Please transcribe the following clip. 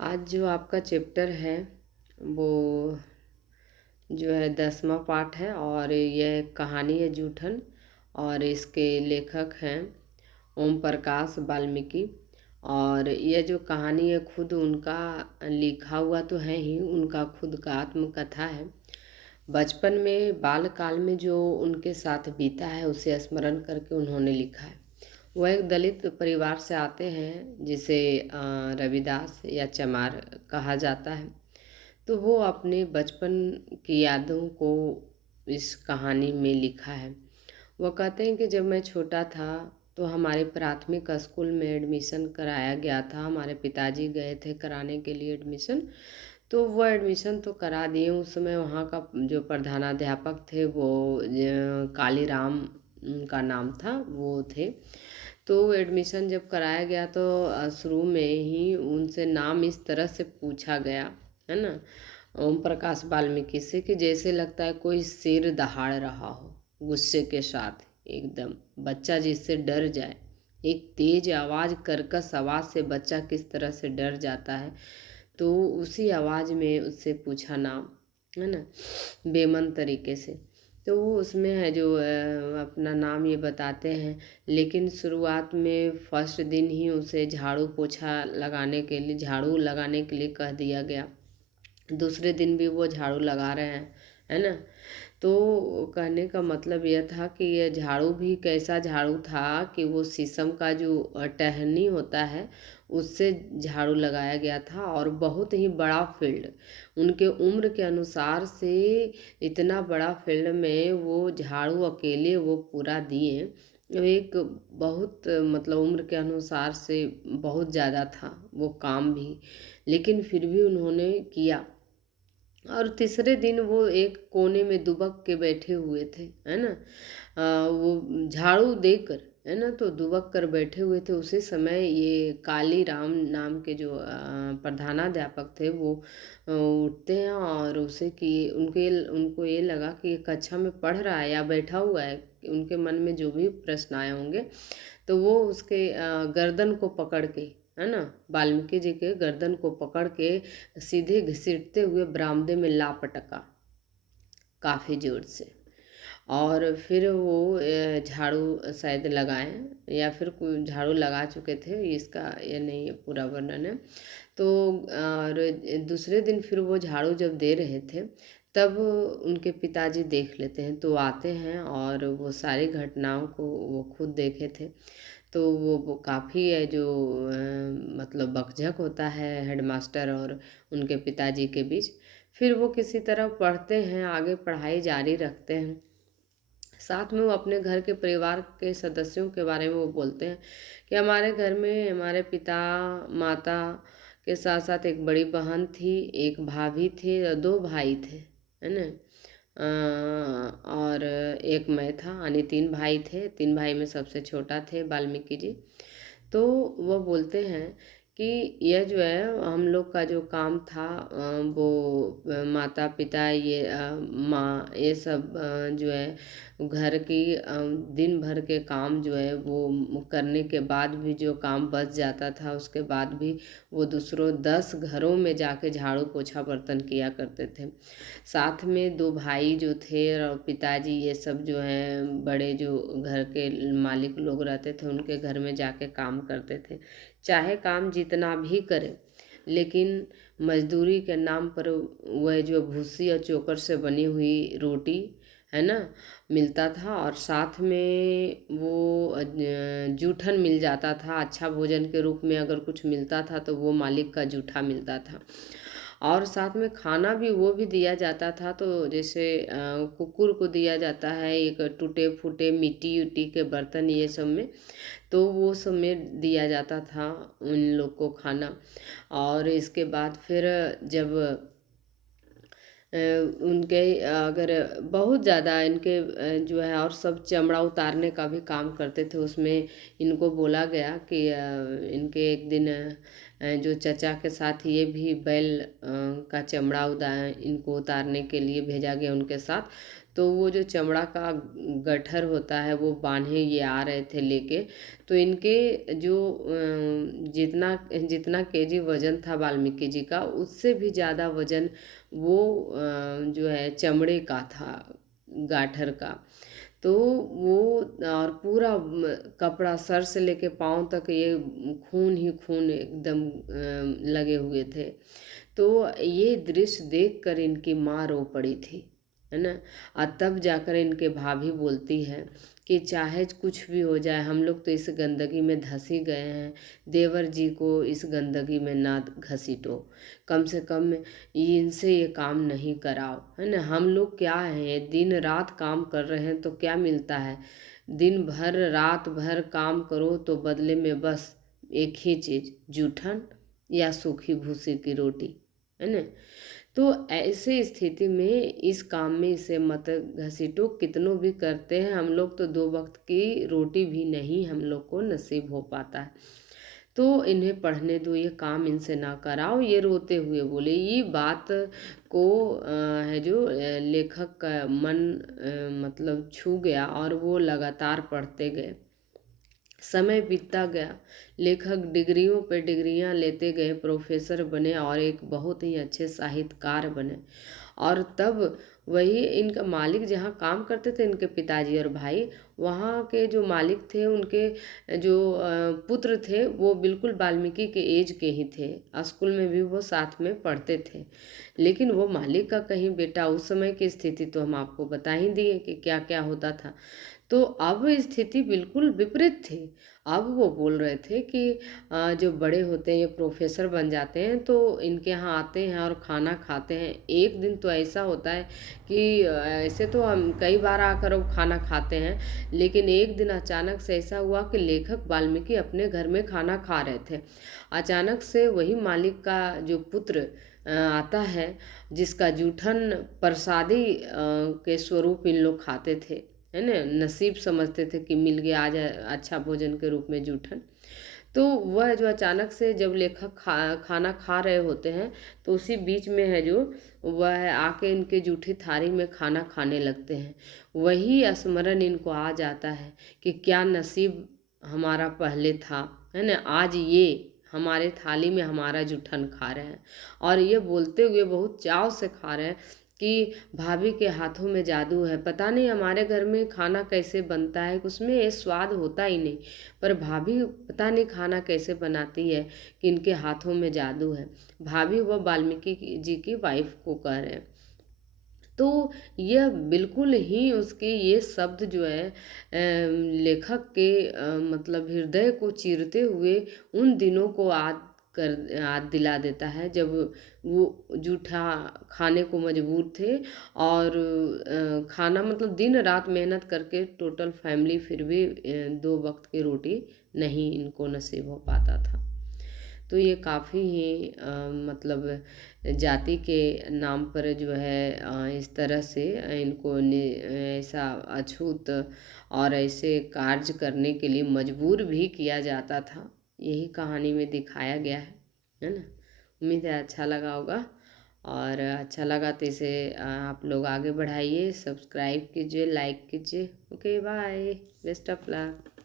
आज जो आपका चैप्टर है वो जो है 10वां पार्ट है और यह कहानी है जूठन। और इसके लेखक हैं ओम प्रकाश वाल्मीकि। और यह जो कहानी है खुद उनका लिखा हुआ तो है ही, उनका खुद का आत्मकथा है। बचपन में बाल काल में जो उनके साथ बीता है उसे स्मरण करके उन्होंने लिखा है। वह एक दलित परिवार से आते हैं जिसे रविदास या चमार कहा जाता है। तो वो अपने बचपन की यादों को इस कहानी में लिखा है। वो कहते हैं कि जब मैं छोटा था तो हमारे प्राथमिक स्कूल में एडमिशन कराया गया था। हमारे पिताजी गए थे कराने के लिए एडमिशन, तो वो एडमिशन तो करा दिए। उस समय वहाँ का जो प्रधानाध्यापक थे वो कालीराम का नाम था, वो थे। तो एडमिशन जब कराया गया तो शुरू में ही उनसे नाम इस तरह से पूछा गया, है ना, ओम प्रकाश वाल्मीकि से, कि जैसे लगता है कोई शेर दहाड़ रहा हो गुस्से के साथ, एकदम बच्चा जिससे डर जाए। एक तेज आवाज़, कर्कश आवाज़ से बच्चा किस तरह से डर जाता है, तो उसी आवाज़ में उससे पूछा नाम, है ना, बेमन तरीके से। तो वो उसमें है जो अपना नाम ये बताते हैं। लेकिन शुरुआत में फर्स्ट दिन ही उसे झाड़ू पोछा लगाने के लिए, झाड़ू लगाने के लिए कह दिया गया। दूसरे दिन भी वो झाड़ू लगा रहे हैं, है ना। तो कहने का मतलब यह था कि यह झाड़ू भी कैसा झाड़ू था कि वो शीशम का जो टहनी होता है उससे झाड़ू लगाया गया था। और बहुत ही बड़ा फील्ड, उनके उम्र के अनुसार से इतना बड़ा फील्ड में वो झाड़ू अकेले वो पूरा दिए। एक बहुत मतलब उम्र के अनुसार से बहुत ज़्यादा था वो काम भी, लेकिन फिर भी उन्होंने किया। और तीसरे दिन वो एक कोने में दुबक के बैठे हुए थे, है ना, वो झाड़ू देकर, है ना, तो दुबक कर बैठे हुए थे। उसी समय ये काली राम नाम के जो प्रधानाध्यापक थे वो उठते हैं और उसे कि उनको ये लगा कि ये कक्षा में पढ़ रहा है या बैठा हुआ है। उनके मन में जो भी प्रश्न आए होंगे, तो वो उसके गर्दन को पकड़ के, है ना, वाल्मीकि जी के गर्दन को पकड़ के सीधे घसीटते हुए बरामदे में ला पटका काफ़ी जोर से। और फिर वो झाड़ू शायद लगाएं या फिर कोई झाड़ू लगा चुके थे, इसका ये नहीं पूरा वर्णन है। तो और दूसरे दिन फिर वो झाड़ू जब दे रहे थे तब उनके पिताजी देख लेते हैं, तो आते हैं और वो सारी घटनाओं को वो खुद देखे थे। तो वो काफ़ी है जो मतलब बकझक होता है हेडमास्टर और उनके पिताजी के बीच। फिर वो किसी तरह पढ़ते हैं, आगे पढ़ाई जारी रखते हैं। साथ में वो अपने घर के परिवार के सदस्यों के बारे में वो बोलते हैं कि हमारे घर में हमारे पिता माता के साथ साथ एक बड़ी बहन थी, एक भाभी थी और दो भाई थे, है ना। और एक मैं था, यानी तीन भाई थे। तीन भाई में सबसे छोटा थे वाल्मीकि जी। तो वो बोलते हैं कि यह जो है हम लोग का जो काम था, वो माता पिता ये माँ ये सब जो है घर की दिन भर के काम जो है वो करने के बाद भी जो काम बच जाता था उसके बाद भी वो दूसरों 10 घरों में जाके झाड़ू पोछा बर्तन किया करते थे। साथ में दो भाई जो थे और पिताजी ये सब जो हैं बड़े जो घर के मालिक लोग रहते थे उनके घर में जाके काम करते थे। चाहे काम जितना भी करे, लेकिन मजदूरी के नाम पर वह जो भूसी और चोकर से बनी हुई रोटी, है ना, मिलता था। और साथ में वो जूठन मिल जाता था। अच्छा भोजन के रूप में अगर कुछ मिलता था तो वो मालिक का जूठा मिलता था। और साथ में खाना भी वो भी दिया जाता था। तो जैसे कुकुर को दिया जाता है एक टूटे फूटे मिट्टी उट्टी के बर्तन ये सब में, तो वो सब में दिया जाता था उन लोग को खाना। और इसके बाद फिर जब उनके अगर बहुत ज़्यादा इनके जो है और सब चमड़ा उतारने का भी काम करते थे उसमें। इनको बोला गया कि इनके एक दिन जो चचा के साथ ये भी बैल का चमड़ा इनको उतारने के लिए भेजा गया उनके साथ। तो वो जो चमड़ा का गट्ठर होता है वो बांधे ये आ रहे थे लेके। तो इनके जो जितना जितना केजी वजन था वाल्मीकि जी का, उससे भी ज़्यादा वजन वो जो है चमड़े का था, गाठर का। तो वो और पूरा कपड़ा सर से लेके पाँव तक ये खून ही खून एकदम लगे हुए थे। तो ये दृश्य देख कर इनकी माँ रो पड़ी थी, है ना। और तब जाकर इनके भाभी बोलती है कि चाहे कुछ भी हो जाए, हम लोग तो इस गंदगी में धंस ही गए हैं, देवर जी को इस गंदगी में ना घसीटो, कम से कम इनसे ये काम नहीं कराओ, है ना। हम लोग क्या हैं, दिन रात काम कर रहे हैं तो क्या मिलता है, दिन भर रात भर काम करो तो बदले में बस एक ही चीज़, जूठन या सूखी भूसी की रोटी, है ना। तो ऐसे स्थिति में इस काम में इसे मत घसीटो, कितनों भी करते हैं हम लोग तो 2 वक्त की रोटी भी नहीं हम लोग को नसीब हो पाता है। तो इन्हें पढ़ने दो, ये काम इनसे ना कराओ, ये रोते हुए बोले। ये बात को है जो लेखक का मन मतलब छू गया और वो लगातार पढ़ते गए। समय बीतता गया, लेखक डिग्रियों पे डिग्रियां लेते गए, प्रोफेसर बने और एक बहुत ही अच्छे साहित्यकार बने। और तब वही इनका मालिक जहाँ काम करते थे, इनके पिताजी और भाई, वहाँ के जो मालिक थे उनके जो पुत्र थे वो बिल्कुल वाल्मीकि के एज के ही थे, स्कूल में भी वो साथ में पढ़ते थे। लेकिन वो मालिक का कहीं बेटा, उस समय की स्थिति तो हम आपको बता ही दिए कि क्या क्या होता था। तो अब स्थिति बिल्कुल विपरीत थी। अब वो बोल रहे थे कि जो बड़े होते हैं ये प्रोफेसर बन जाते हैं तो इनके यहाँ आते हैं और खाना खाते हैं। एक दिन तो ऐसा होता है कि ऐसे तो हम कई बार आकर वो खाना खाते हैं, लेकिन एक दिन अचानक से ऐसा हुआ कि लेखक वाल्मीकि अपने घर में खाना खा रहे थे। अचानक से वही मालिक का जो पुत्र आता है, जिसका जूठन प्रसादी के स्वरूप इन लोग खाते थे, है ना, नसीब समझते थे कि मिल गया आज अच्छा भोजन के रूप में जूठन। तो वह जो अचानक से जब लेखक खाना खा रहे होते हैं तो उसी बीच में है जो वह आके इनके जूठी थाली में खाना खाने लगते हैं। वही स्मरण इनको आ जाता है कि क्या नसीब हमारा पहले था, है ना, आज ये हमारे थाली में हमारा जूठन खा रहे हैं। और ये बोलते हुए बहुत चाव से खा रहे हैं कि भाभी के हाथों में जादू है, पता नहीं हमारे घर में खाना कैसे बनता है, उसमें ये स्वाद होता ही नहीं, पर भाभी पता नहीं खाना कैसे बनाती है कि इनके हाथों में जादू है। भाभी वो वाल्मीकि जी की वाइफ को कह रहे हैं। तो यह बिल्कुल ही उसके ये शब्द जो है लेखक के मतलब हृदय को चीरते हुए उन दिनों को याद दिला देता है जब वो जूठा खाने को मजबूर थे। और खाना मतलब दिन रात मेहनत करके टोटल फैमिली, फिर भी 2 वक्त की रोटी नहीं इनको नसीब हो पाता था। तो ये काफ़ी ही मतलब जाति के नाम पर जो है इस तरह से इनको ऐसा अछूत और ऐसे कार्य करने के लिए मजबूर भी किया जाता था, यही कहानी में दिखाया गया है ना। उम्मीद है अच्छा लगा होगा, और अच्छा लगा तो इसे आप लोग आगे बढ़ाइए, सब्सक्राइब कीजिए, लाइक कीजिए। Okay bye, best of luck.